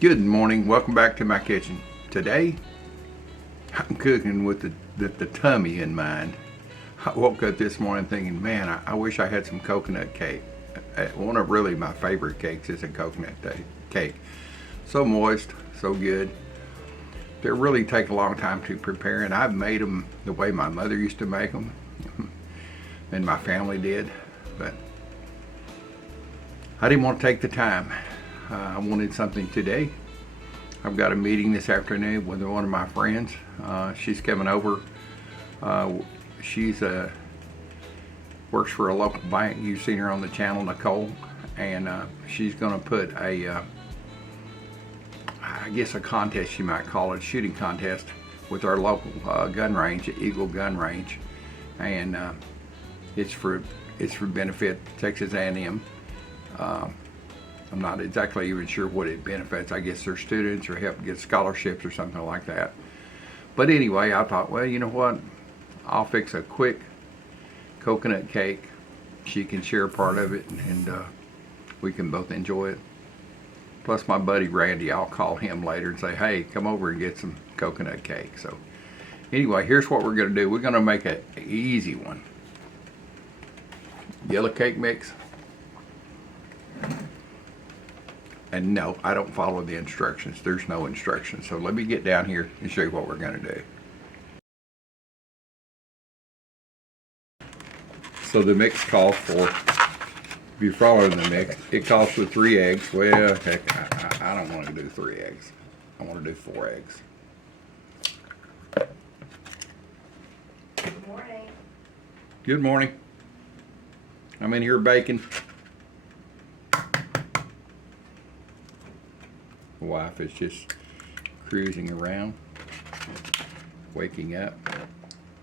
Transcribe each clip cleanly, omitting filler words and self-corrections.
Good morning. Welcome back to my kitchen. Today, I'm cooking with the tummy in mind. I woke up this morning thinking, man, I wish I had some coconut cake. One of really my favorite cakes is a coconut cake. So moist, so good. They really take a long time to prepare, and I've made them the way my mother used to make them, and my family did, but I didn't want to take the time. I wanted something today. I've got a meeting this afternoon with one of my friends. She's coming over. She's works for a local bank. You've seen her on the channel, Nicole, and she's going to put I guess a contest you might call it, a shooting contest with our local gun range, Eagle Gun Range, and it's for benefit Texas A&M. I'm not exactly even sure what it benefits. I guess they're students or help get scholarships or something like that. But anyway, I thought, well, you know what? I'll fix a quick coconut cake. She can share part of it, and we can both enjoy it. Plus, my buddy Randy, I'll call him later and say, hey, come over and get some coconut cake. So anyway, here's what we're going to do. We're going to make an easy one. Yellow cake mix. And no, I don't follow the instructions. There's no instructions. So let me get down here and show you what we're going to do. So the mix calls for, if you're following the mix, it calls for 3 eggs. Well, heck, I don't want to do 3 eggs. I want to do 4 eggs. Good morning. Good morning. I'm in here baking. My wife is just cruising around, waking up.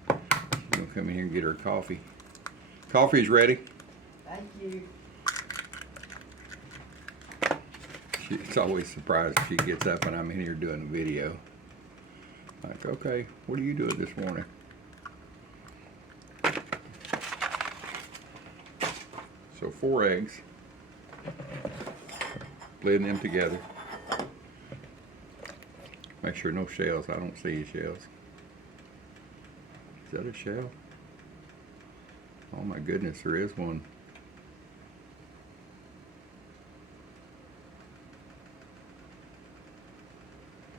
She's gonna come in here and get her coffee. Coffee's ready. Thank you. She's always surprised if she gets up and I'm in here doing a video. Like, okay, what are you doing this morning? So 4 eggs. Blend them together. Make sure no shells. I don't see any shells. Is that a shell? Oh my goodness, there is one.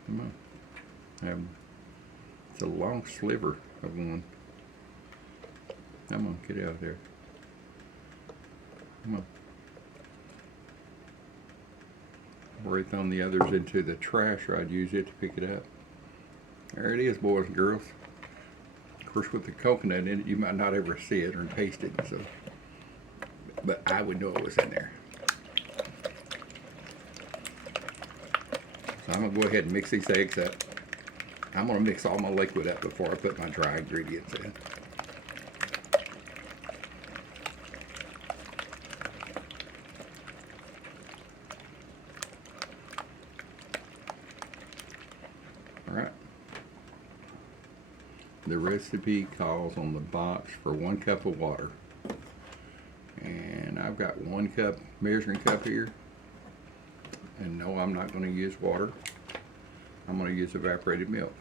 Come on. It's a long sliver of one. Come on, get out there. Come on. I've already thrown the others into the trash, or I'd use it to pick it up. There it is, boys and girls. Of course, with the coconut in it, you might not ever see it or taste it, so, but I would know it was in there. So I'm gonna go ahead and mix these eggs up. I'm gonna mix all my liquid up before I put my dry ingredients in. All right. The recipe calls on the box for 1 cup of water. And I've got 1 cup measuring cup here. And no, I'm not going to use water. I'm going to use evaporated milk.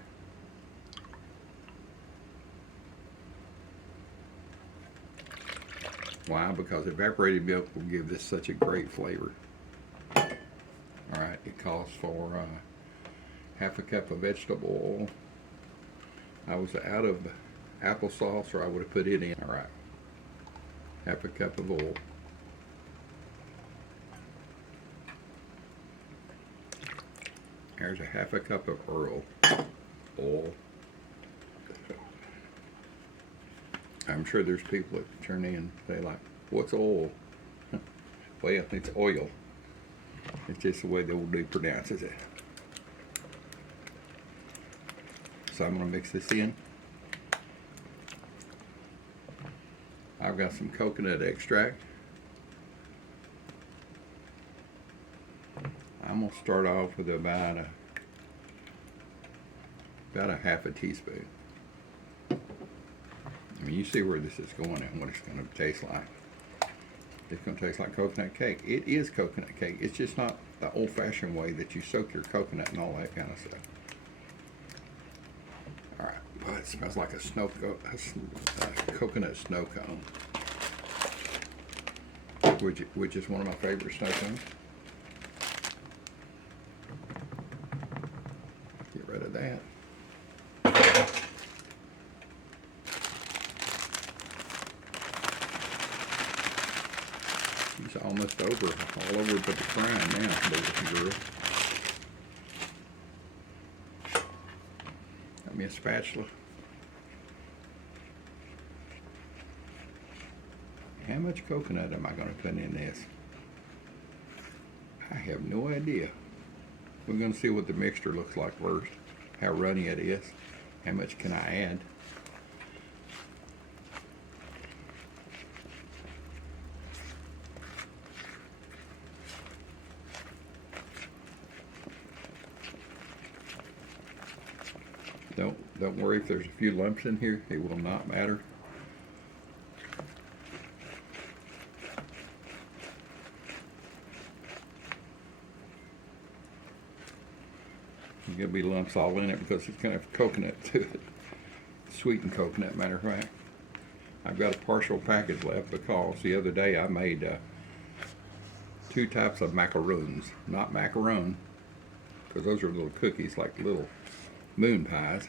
Why? Because evaporated milk will give this such a great flavor. Alright, it calls for 1/2 cup of vegetable oil. I was out of applesauce, or I would have put it in. Alright, 1/2 cup of oil. There's 1/2 cup of oil. I'm sure there's people that turn in and say, like, what's oil? Well, it's oil. It's just the way the old dude pronounces it. So I'm going to mix this in. I've got some coconut extract. I'm going to start off with about a 1/2 teaspoon. I mean, you see where this is going and what it's going to taste like. It's going to taste like coconut cake. It is coconut cake. It's just not the old-fashioned way that you soak your coconut and all that kind of stuff. All right, well, it smells like a coconut snow cone, which is one of my favorite snow cones. Get rid of that. He's almost over, all over but the frying now, boys and girls. Got me a spatula. How much coconut am I going to put in this? I have no idea. We're going to see what the mixture looks like first, how runny it is, how much can I add. Don't worry if there's a few lumps in here, it will not matter. There's going to be lumps all in it because it's going to have coconut to it. Sweetened coconut, matter of fact. I've got a partial package left because the other day I made 2 types of macaroons. Not macaron, because those are little cookies like little moon pies.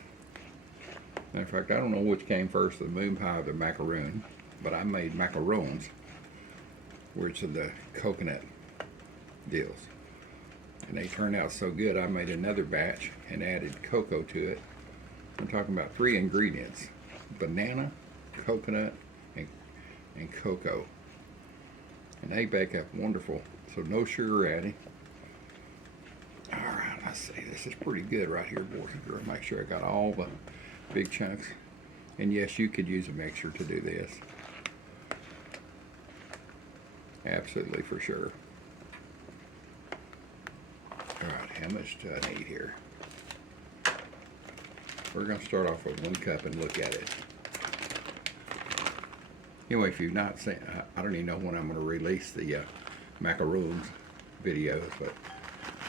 Matter of fact, I don't know which came first, the moon pie or the macaroon, but I made macarons, which are the coconut deals. And they turned out so good, I made another batch and added cocoa to it. I'm talking about 3 ingredients: banana, coconut, and cocoa. And they bake up wonderful, so no sugar added. Alright, let's see, this is pretty good right here, boys and girls. Make sure I got all the big chunks. And yes, you could use a mixer to do this. Absolutely, for sure. Alright, how much do I need here? We're going to start off with 1 cup and look at it. Anyway, if you've not seen, I don't even know when I'm going to release the macaroons videos, but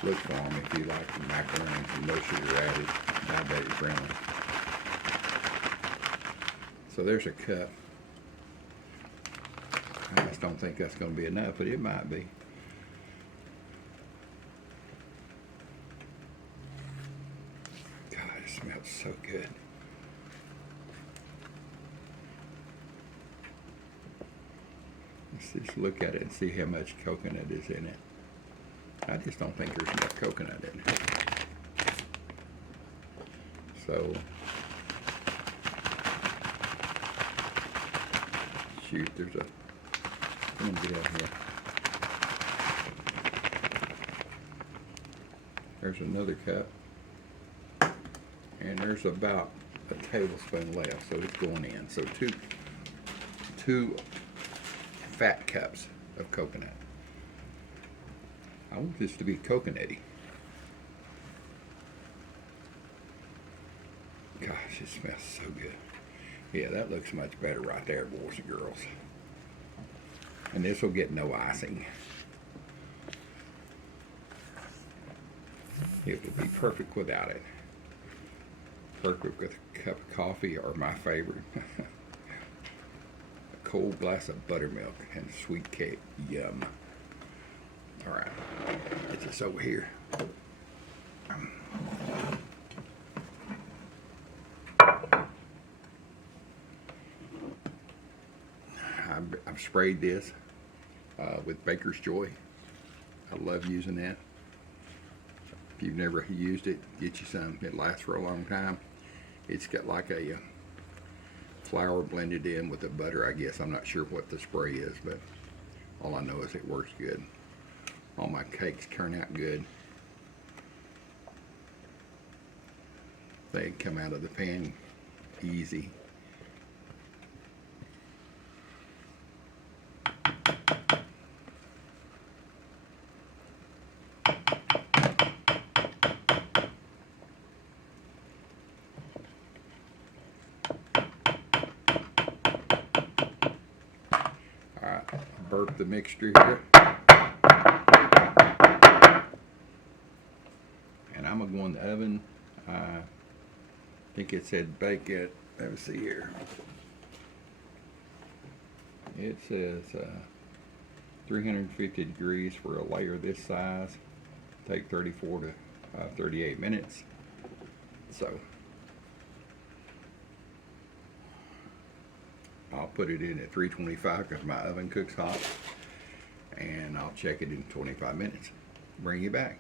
look for them if you like the macaroons and no sugar added, diabetic friendly. So there's a cup. I just don't think that's going to be enough, but it might be. God, it smells so good. Let's just look at it and see how much coconut is in it. I just don't think there's enough coconut in it. So, shoot, there's a, let me get out here. There's another cup. And there's about a tablespoon left, so it's going in. So two fat cups of coconut. I want this to be coconutty. Gosh, it smells so good. Yeah, that looks much better right there, boys and girls. And this will get no icing. It will be perfect without it. Perfect with a cup of coffee, or my favorite, a cold glass of buttermilk and sweet cake. Yum. All right, get this over here. I've sprayed this with Baker's Joy. I love using that. If you've never used it, get you some. It lasts for a long time. It's got like a flour blended in with the butter, I guess. I'm not sure what the spray is, but all I know is it works good. All my cakes turn out good. They come out of the pan easy. Burp the mixture here. And I'm gonna go in the oven. I think it said bake at, let me see here. It says 350 degrees for a layer this size. Take 34 to 38 minutes. So I'll put it in at 325 because my oven cooks hot, and I'll check it in 25 minutes. Bring it back.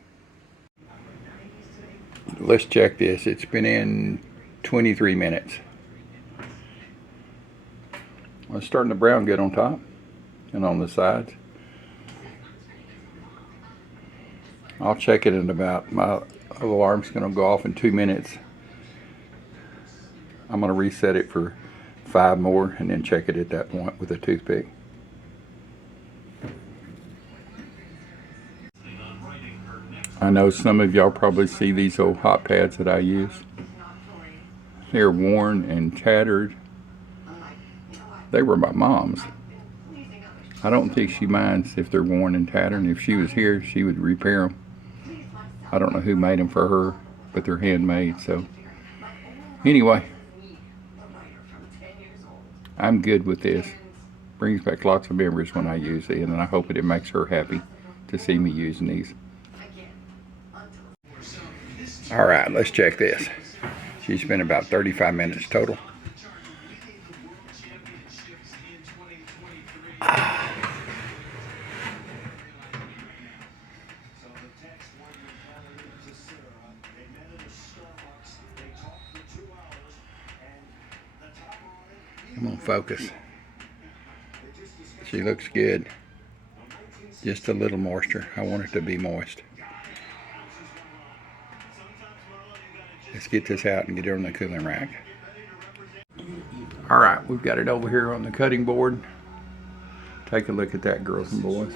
Let's check this. It's been in 23 minutes. Well, it's starting to brown good on top and on the sides. I'll check it in about, my alarm's going to go off in 2 minutes. I'm going to reset it for 5 more and then check it at that point with a toothpick. I know some of y'all probably see these old hot pads that I use. They're worn and tattered. They were my mom's. I don't think she minds if they're worn and tattered. If she was here, she would repair them. I don't know who made them for her, but they're handmade. So anyway, I'm good with this. Brings back lots of memories when I use it, and I hope it makes her happy to see me using these. All right, let's check this. She's been about 35 minutes total. I'm gonna focus. She looks good. Just a little moisture. I want it to be moist. Let's get this out and get it on the cooling rack. All right, we've got it over here on the cutting board. Take a look at that, girls and boys.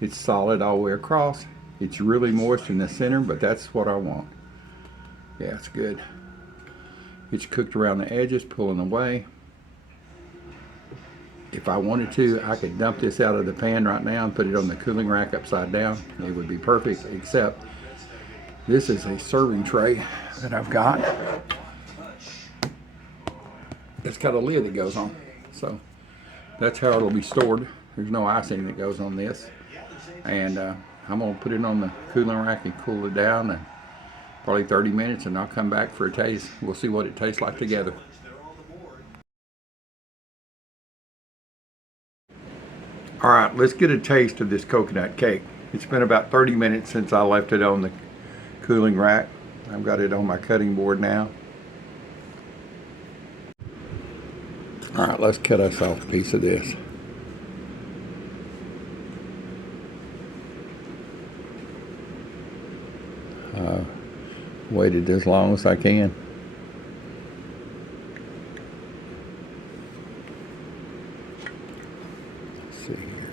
It's solid all the way across. It's really moist in the center, but that's what I want. Yeah, it's good. It's cooked around the edges, pulling away. If I wanted to, I could dump this out of the pan right now and put it on the cooling rack upside down. It would be perfect, except this is a serving tray that I've got. It's got a lid that goes on. So that's how it'll be stored. There's no icing that goes on this. And I'm gonna put it on the cooling rack and cool it down, and probably 30 minutes, and I'll come back for a taste. We'll see what it tastes like together. All right, let's get a taste of this coconut cake. It's been about 30 minutes since I left it on the cooling rack. I've got it on my cutting board now. All right, let's cut us off a piece of this. Waited as long as I can. Let's see here.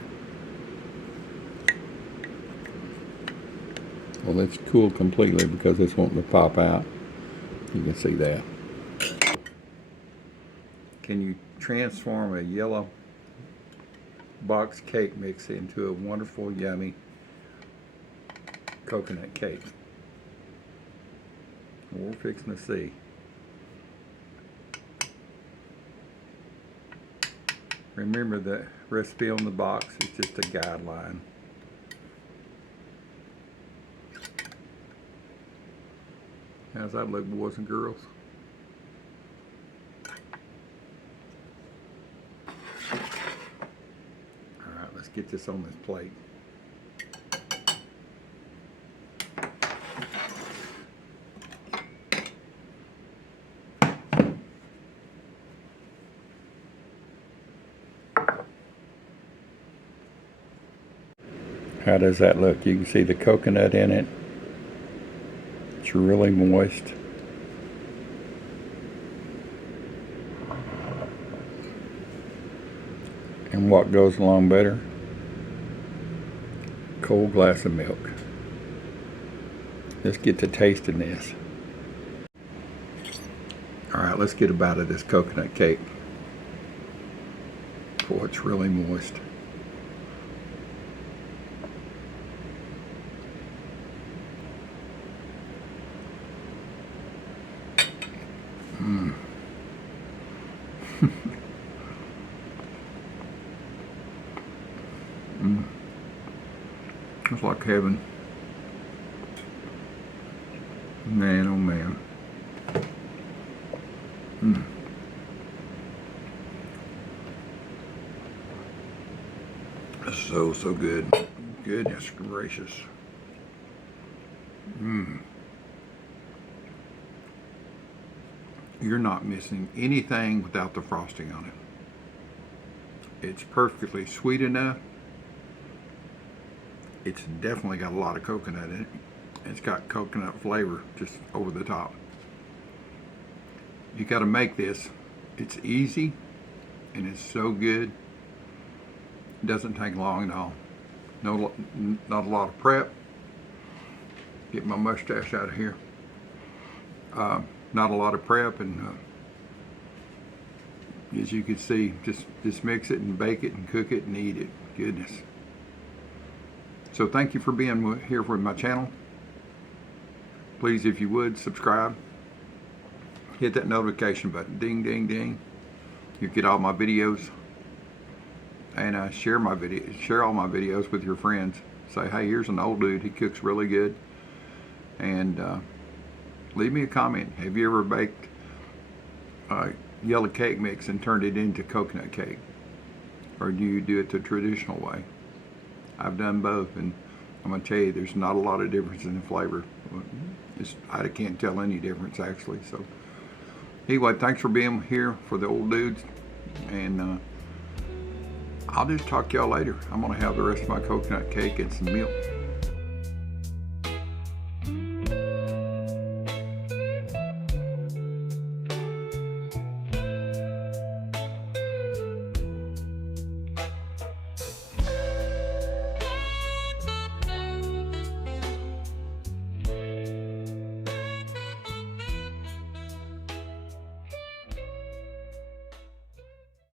Well, it's cooled completely because it's wanting to pop out. You can see that. Can you transform a yellow box cake mix into a wonderful, yummy coconut cake? We're fixing to see. Remember, the recipe on the box is just a guideline. How's that look, boys and girls? Alright, let's get this on this plate. How does that look? You can see the coconut in it. It's really moist. And what goes along better? Cold glass of milk. Let's get to tasting this. Alright, let's get a bite of this coconut cake. Boy, it's really moist. It's like heaven. Man, oh man. So good. Goodness gracious. You're not missing anything without the frosting on it. It's perfectly sweet enough. It's definitely got a lot of coconut in it. It's got coconut flavor just over the top. You got to make this. It's easy and it's so good. It doesn't take long at all. No, not a lot of prep. Get my mustache out of here. Not a lot of prep, and as you can see, just mix it and bake it and cook it and eat it. Goodness. So thank you for being here with my channel. Please, if you would, subscribe. Hit that notification button. Ding, ding, ding. You get all my videos. And share all my videos with your friends. Say, hey, here's an old dude. He cooks really good. And leave me a comment. Have you ever baked yellow cake mix and turned it into coconut cake? Or do you do it the traditional way? I've done both, and I'm going to tell you, there's not a lot of difference in the flavor. I can't tell any difference, actually. So anyway, thanks for being here for the old dudes, and I'll just talk to y'all later. I'm going to have the rest of my coconut cake and some milk.